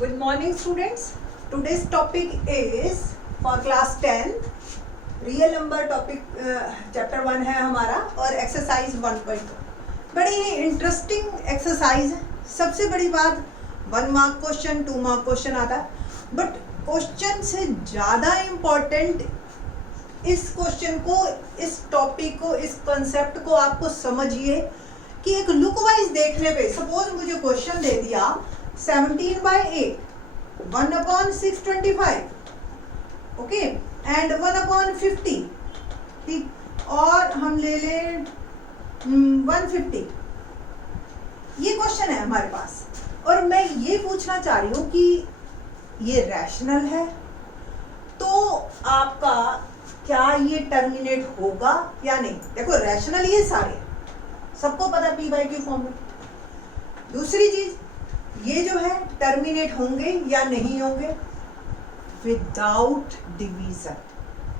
Good morning students. Today's topic is for class 10 real number topic chapter 1 है हमारा और exercise 1.2 बड़ी ही interesting exercise है। सबसे बड़ी बात 1 मार्क क्वेश्चन 2 मार्क क्वेश्चन आता है, बट क्वेश्चन से ज़्यादा इम्पोर्टेंट इस क्वेश्चन को, इस टॉपिक को, इस कंसेप्ट को आपको समझिए कि एक लुक वाइज देखने पे सपोज मुझे क्वेश्चन दे दिया 17/8 1/625 ओके एंड 1/50 ठीक, और हम ले लें 150। ये क्वेश्चन है हमारे पास और मैं ये पूछना चाह रही हूँ कि ये रैशनल है तो आपका क्या ये टर्मिनेट होगा या नहीं। देखो रैशनल ये सारे सबको पता P/Q फॉर्मूला। दूसरी चीज ये जो है टर्मिनेट होंगे या नहीं होंगे विदाउट डिवीजन।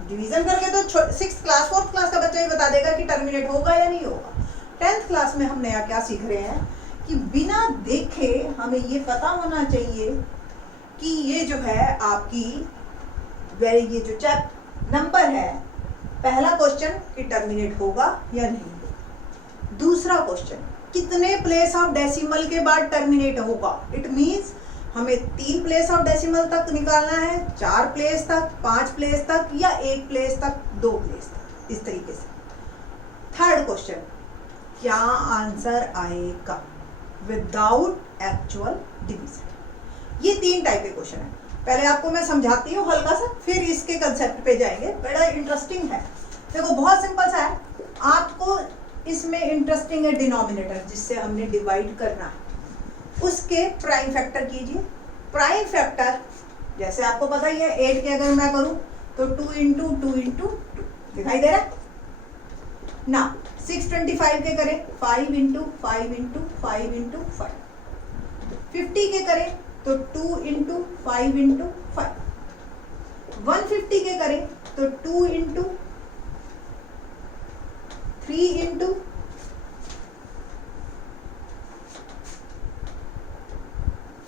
डिवीजन करके तो 6th क्लास 4th क्लास का बच्चा ही बता देगा कि टर्मिनेट होगा या नहीं होगा। 10th क्लास में हम नया क्या सीख रहे हैं कि बिना देखे हमें ये पता होना चाहिए कि ये जो है आपकी ये जो नंबर है, पहला क्वेश्चन कि टर्मिनेट होगा या नहीं होगा। दूसरा क्वेश्चन कितने प्लेस ऑफ डेसिमल के बाद टर्मिनेट होगा। इट मींस हमें 3 प्लेस ऑफ डेसिमल तक निकालना है, 4 प्लेस तक, 5 प्लेस तक या 1 प्लेस तक, 2 प्लेस तक, इस तरीके से। थर्ड क्वेश्चन क्या आंसर आएगा विदाउट एक्चुअल डिवीजन। ये 3 टाइप के क्वेश्चन है। पहले आपको मैं समझाती हूँ हल्का सा, फिर इसके कंसेप्ट पे जाएंगे। बड़ा इंटरेस्टिंग है। देखो बहुत सिंपल सा है। आपको इसमें इंटरेस्टिंग है डिनोमिनेटर जिससे हमने डिवाइड करना है, उसके प्राइम फैक्टर कीजिए। प्राइम फैक्टर जैसे आपको पता ही है 8 के अगर मैं करूं तो 2 × 2 × 2 दिखाई दे रहा है ना। 625 के करें 5 × 5 × 5 × 5। 50 के करें तो 2 × 5 × 5। 150 के करें तो 2 × 3 ×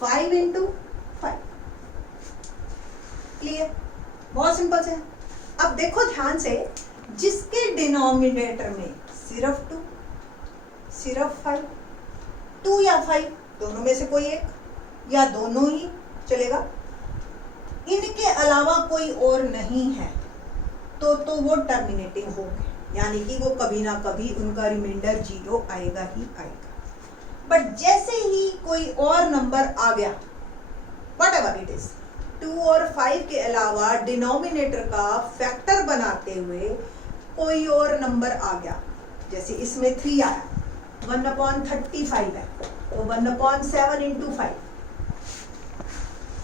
5 × 5। क्लियर, बहुत सिंपल से है। अब देखो ध्यान से, जिसके डिनोमिनेटर में सिर्फ 2 सिर्फ 5, 2 या 5 दोनों में से कोई एक या दोनों ही चलेगा, इनके अलावा कोई और नहीं है तो वो टर्मिनेटिंग होंगे, यानी कि वो कभी ना कभी उनका रिमाइंडर 0 आएगा ही आएगा। बट जैसे ही कोई और नंबर आ गया व्हाटएवर इट इज, 2 और 5 के अलावा डिनोमिनेटर का फैक्टर बनाते हुए कोई और नंबर आ गया, जैसे इसमें 3 आया, 1/35 है तो 1/7 × 5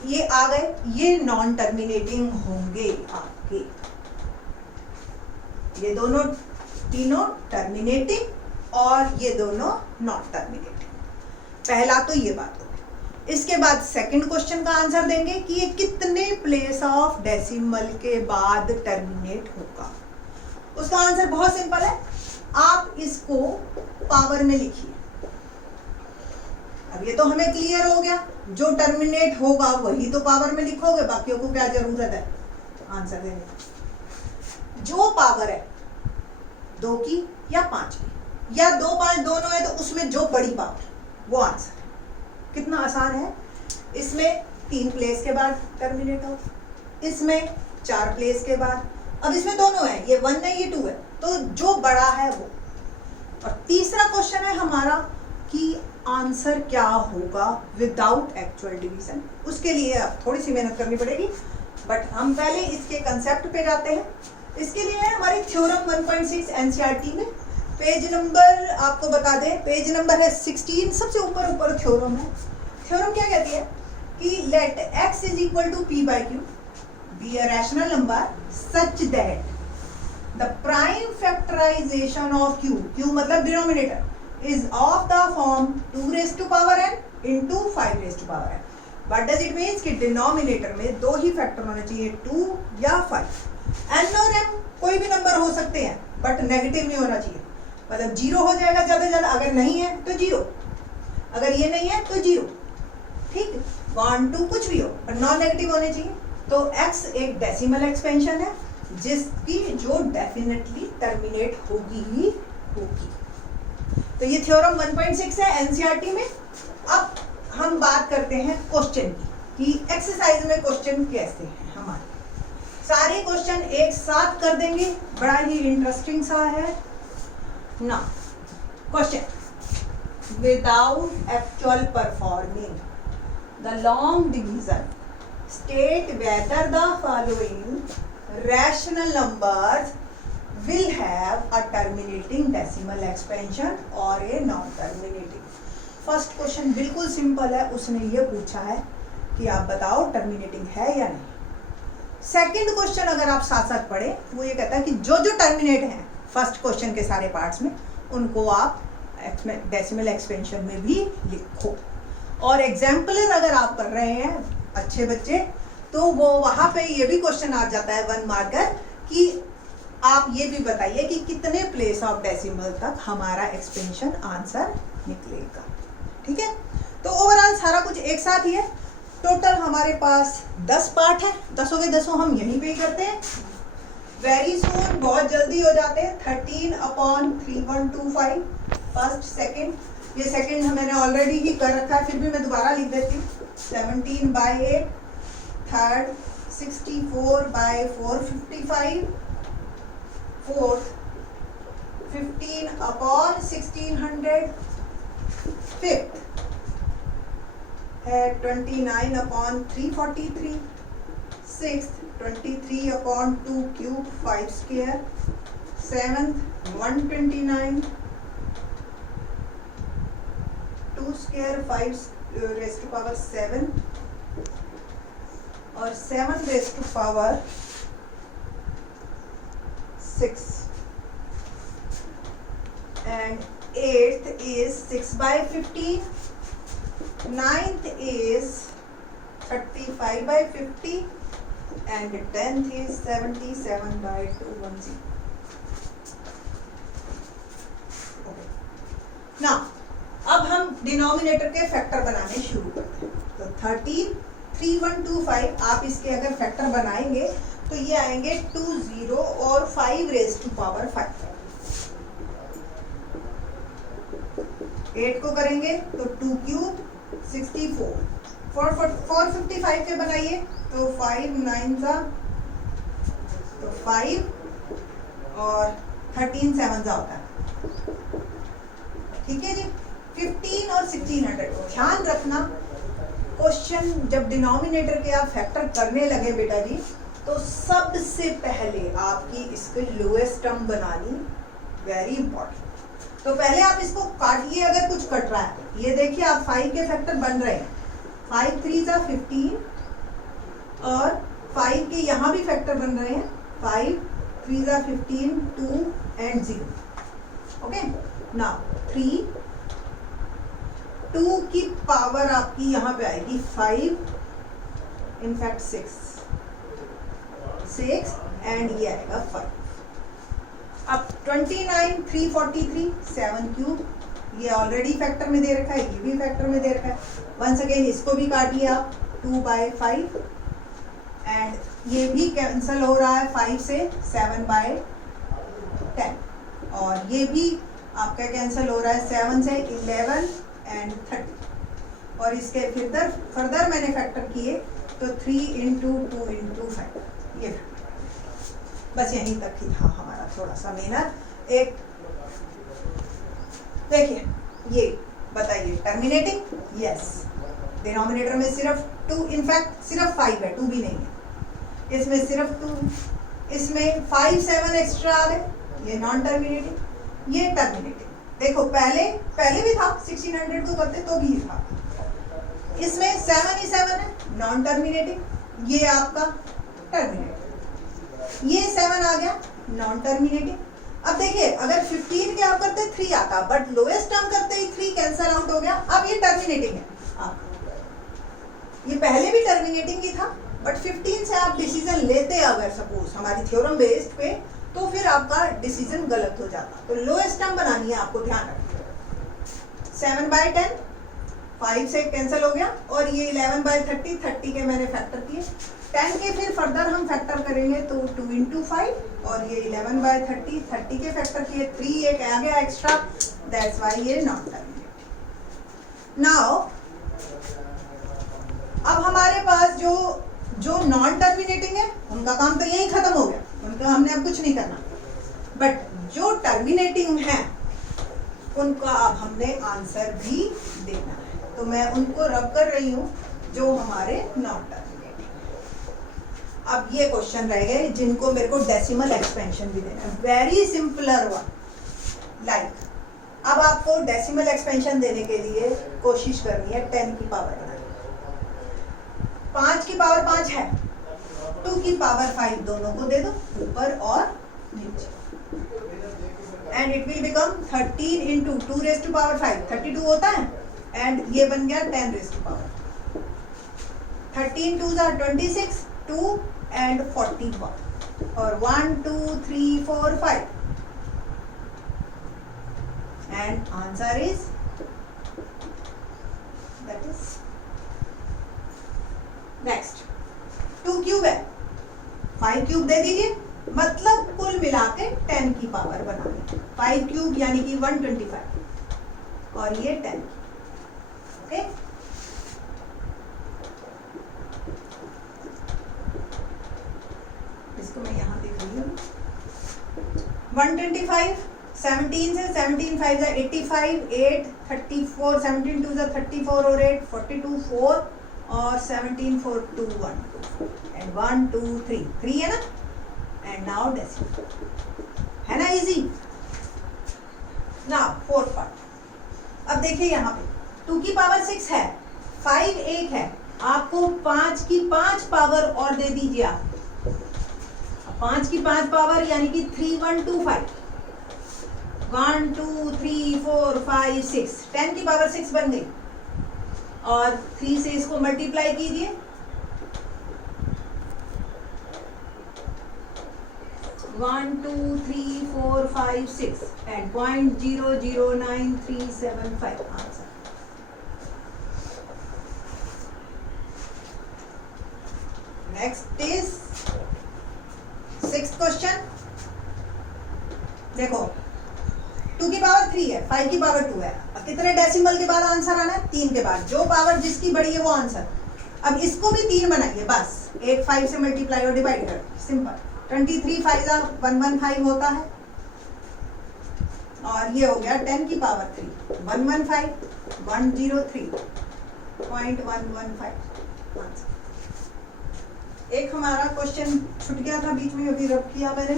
ये आ गए, ये नॉन टर्मिनेटिंग होंगे आपके। ये दोनों तीनों टर्मिनेटिंग और ये दोनों नॉट टर्मिनेटिंग। पहला तो ये बात होगी। इसके बाद सेकंड क्वेश्चन का आंसर देंगे कि ये कितने प्लेस ऑफ डेसिमल के बाद टर्मिनेट होगा। उसका आंसर बहुत सिंपल है, आप इसको पावर में लिखिए। अब ये तो हमें क्लियर हो गया, जो टर्मिनेट होगा वही तो पावर में लिखोगे, बाकियों को क्या जरूरत है आंसर देने की। जो पावर है 2 की या 5 की या 2 5 दोनों है तो उसमें जो बड़ी पावर वो आंसर है। कितना आसान है। इसमें 3 प्लेस के बाद टर्मिनेट हो, इसमें 4 प्लेस के बाद, अब इसमें दोनों है, ये 1 है ये 2 है, तो जो बड़ा है वो। और तीसरा क्वेश्चन है हमारा कि आंसर क्या होगा विदाउट एक्चुअल डिवीजन। उसके लिए अब थोड़ी सी मेहनत करनी पड़ेगी, बट हम पहले इसके कंसेप्ट पे जाते हैं। इसके लिए है हमारी थ्योरम 1.6 एनसीईआरटी में, पेज नंबर आपको बता दें, पेज नंबर है 16, सबसे ऊपर थ्योरम है। थ्योरम क्या कहती है कि late x = P/Q be a rational number such that the prime factorization of q मतलब denominator is of the form 2⁻n into 5⁻n। What does it means कि डिनोमिनेटर में 2 ही फैक्टर होने चाहिए, 2 या 5। n और m कोई भी नंबर हो सकते हैं बट नेगेटिव नहीं होना चाहिए, मतलब 0 हो जाएगा ज्यादा से ज्यादा, अगर नहीं है तो 0, अगर ये नहीं है तो 0। ठीक, 1 2 कुछ भी हो पर नॉन नेगेटिव होने चाहिए। तो x एक डेसिमल एक्सपेंशन है जिसकी जो डेफिनेटली टर्मिनेट होगी ही होगी। तो ये थ्योरम 1.6 है एनसीईआरटी में। अब हम बात करते हैं क्वेश्चन की कि एक्सरसाइज में क्वेश्चन कैसे हैं हमारे। सारे क्वेश्चन एक साथ कर देंगे, बड़ा ही इंटरेस्टिंग सा है ना। Question, without actual performing the long division state whether the following rational numbers will have a terminating decimal expansion or a non-terminating। First question बिल्कुल सिंपल है, उसने ये पूछा है कि आप बताओ टर्मिनेटिंग है या नहीं। सेकंड क्वेश्चन अगर आप साथ साथ पढ़े तो वो ये कहता है कि जो जो टर्मिनेट हैं फर्स्ट क्वेश्चन के सारे पार्ट्स में उनको आप डेसिमल एक्सपेंशन में भी लिखो। और एग्जाम्पल अगर आप कर रहे हैं अच्छे बच्चे तो वो वहां पे ये भी क्वेश्चन आ जाता है 1 मार्कर कि आप ये भी बताइए कि कितने प्लेस ऑफ डेसिमल तक हमारा एक्सपेंशन आंसर निकलेगा। ठीक है, तो ओवरऑल सारा कुछ एक साथ ही है। टोटल हमारे पास 10 पार्ट है, 10 के 10 हम यहीं पे ही करते हैं। वेरी सून, बहुत जल्दी हो जाते हैं। 13/3125 फर्स्ट सेकंड, ये सेकंड मैंने ऑलरेडी ही कर रखा है फिर भी मैं दोबारा लिख देती हूँ। 17/8 थर्ड, 64/455 फोर्थ, 15/1600 फिफ्थ है 29/343 sixth 23/2 cube 5 square seventh 129 2 square 5 raised to power 7 और 7 raised to power 6 and 8th is 6/15, 9th is 35/50 and 10th is 77/210। okay. now अब हम डिनोमिनेटर के फैक्टर बनाने शुरू करते हैं। तो 13/3125 आप इसके अगर फैक्टर बनाएंगे तो ये आएंगे 20 और 5 raised to power 5। 8 को करेंगे तो 2 क्यूब 64, 455 के बनाइए तो 5 9 का तो 5 और 13 7 का होता है। ठीक है जी, 15 और 1600। ध्यान रखना क्वेश्चन जब डिनोमिनेटर के आप फैक्टर करने लगे बेटा जी तो सबसे पहले आपकी इसकी लोएस्ट टर्म बनानी वेरी इंपॉर्टेंट। तो पहले आप इसको काटिए अगर कुछ कट रहा है। ये देखिए आप 5 के फैक्टर बन रहे हैं, 5 3 जा 15 और 5 के यहाँ भी फैक्टर बन रहे हैं, 5 3 जा 15 2 and 0। ओके, नाउ 3 2 की पावर आपकी यहाँ पे आएगी 5 इनफैक्ट 6 एंड ये आएगा 5। अब 29/343 7 क्यूब, ये ऑलरेडी फैक्टर में दे रखा है, ये भी फैक्टर में दे रखा है। वंस अगेन इसको भी काटिए आप 2/5 एंड ये भी कैंसिल हो रहा है 5 से 7/10 और ये भी आपका कैंसिल हो रहा है 7 से 11 एंड 30 और इसके फर्दर मैंने फैक्टर किए तो 3 × 2 × 5 ये बस यहीं तक ही था हमारा थोड़ा सा मेहनत। एक देखिए ये बताइए टर्मिनेटिंग, यस डिनोमिनेटर में सिर्फ 2 इनफैक्ट सिर्फ 5 है, 2 भी नहीं है, इसमें सिर्फ 2, इसमें 5 7 एक्स्ट्रा आ गए, ये नॉन टर्मिनेटिंग, ये टर्मिनेटिंग। देखो पहले भी था 1600 को करते तो भी था, इसमें 7 ही 7 है नॉन टर्मिनेटिंग, ये आपका टर्मिनेटिंग, ये 7 आ गया नॉन टर्मिनेटिंग। अब देखिए अगर 15 के आप करते 3 आता बट लोएस्ट टर्म करते ही 3 कैंसल आउट हो गया। अब ये टर्मिनेटिंग है आपका, ये पहले भी टर्मिनेटिंग ही था बट 15 से आप डिसीजन लेते अगर सपोज हमारी थ्योरम बेस्ड पे तो फिर आपका डिसीजन गलत हो जाता। तो लोएस्ट टर्म बनानी है आपको, ध्यान रखिए 7/10 5 से कैंसिल हो गया, और ये 11/30, 30 के मैंने फैक्टर किए। 10 के फिर फर्दर हम फैक्टर करेंगे तो 2 into 5, और ये 11/30, 30 के फैक्टर किए, 3 एक आ गया एक्स्ट्रा, दैट्स वाई ये नॉट टर्मिनेटिंग। नाउ अब हमारे पास जो नॉन टर्मिनेटिंग है उनका काम तो यही खत्म हो गया, उनका हमने अब कुछ नहीं करना, बट जो टर्मिनेटिंग है उनका अब हमने आंसर भी देना है। तो मैं उनको रब कर रही हूं जो हमारे नॉन टर्मिनेटिंग है। अब ये क्वेश्चन रह गए जिनको मेरे को डेसिमल एक्सपेंशन भी देना है, वेरी सिंपलर वन। लाइक अब आपको डेसिमल एक्सपेंशन देने के लिए कोशिश करनी है 10 की पावर बनानी। 5 की पावर 5 है, 2 की पावर 5 दोनों को दे दो ऊपर और नीचे, and it will become 13 into 2 raised to power 5, 32 होता है, एंड ये बन गया 10 raised to power 13 2s are 26, 2 and 41, और 1 2 3 4 5, and answer is that is next 2 cube है, 5 क्यूब दे दीजिए, मतलब कुल मिला के 10 की पावर बना ली। 5 क्यूब यानी कि 125, और ये 10। ओके, इसको मैं यहां दिख रही हूँ। 125 17 से 17 5 जा 85, 8 34, 17 2 जा 34 और 8 42, 4 और 17 4 2 1 2 and 1 2 3 3 है ना, and now decimal है ना, इजी ना। 4th पार्ट, अब देखिए यहाँ पे 2 की पावर 6 है, 5 एक है, आपको 5 की 5 पावर और दे दीजिए आप, 5 की 5 पावर यानी कि 3 1 2 5, 1 2 3 4 5 6, 10 की पावर 6 बन गई, और 3 से इसको मल्टीप्लाई कीजिए, 1 2 3 4 5 6 and 0.009375 answer. Next is 6th question. देखो 2 की पावर 3 है, 5 की पावर 2 है, अब कितने डेसिमल के बाद आंसर आना है? 3 के बाद, जो पावर जिसकी बड़ी है वो आंसर। अब इसको भी 3 बनाइए, बस एक 5 से मल्टीप्लाई और डिवाइड कर, सिंपल। 23 5 115 होता है, और ये हो गया 10 की पावर 3 115 103.115 आंसर। एक हमारा क्वेश्चन छूट गया था बीच में, अभी रब किया मैंने,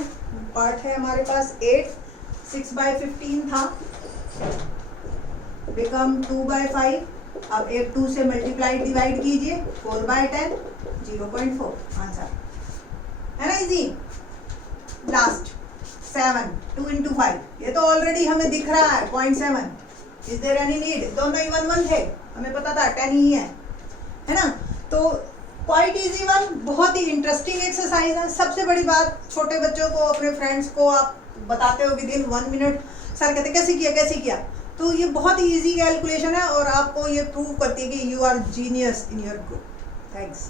पार्ट है हमारे पास 8, 6/15 था, बिकम 2/5, अब एक 2 से मल्टीप्लाई डिवाइड कीजिए, 4/10 0.4 आंसर है ना, इजी। लास्ट 7 2 into 5, ये तो ऑलरेडी हमें दिख रहा है 0.7, इज देयर एनी नीड, दोनों ही 1 1 थे, हमें पता था 10 ही है ना। तो क्वाइट इजी वन, बहुत ही इंटरेस्टिंग एक्सरसाइज है। सबसे बड़ी बात, छोटे बच्चों को, अपने फ्रेंड्स को आप बताते हो विद इन 1 मिनट, सर कहते कैसे किया, तो ये बहुत ही इजी कैलकुलेशन है, और आपको ये प्रूव करती है कि you are genius in your group. Thanks.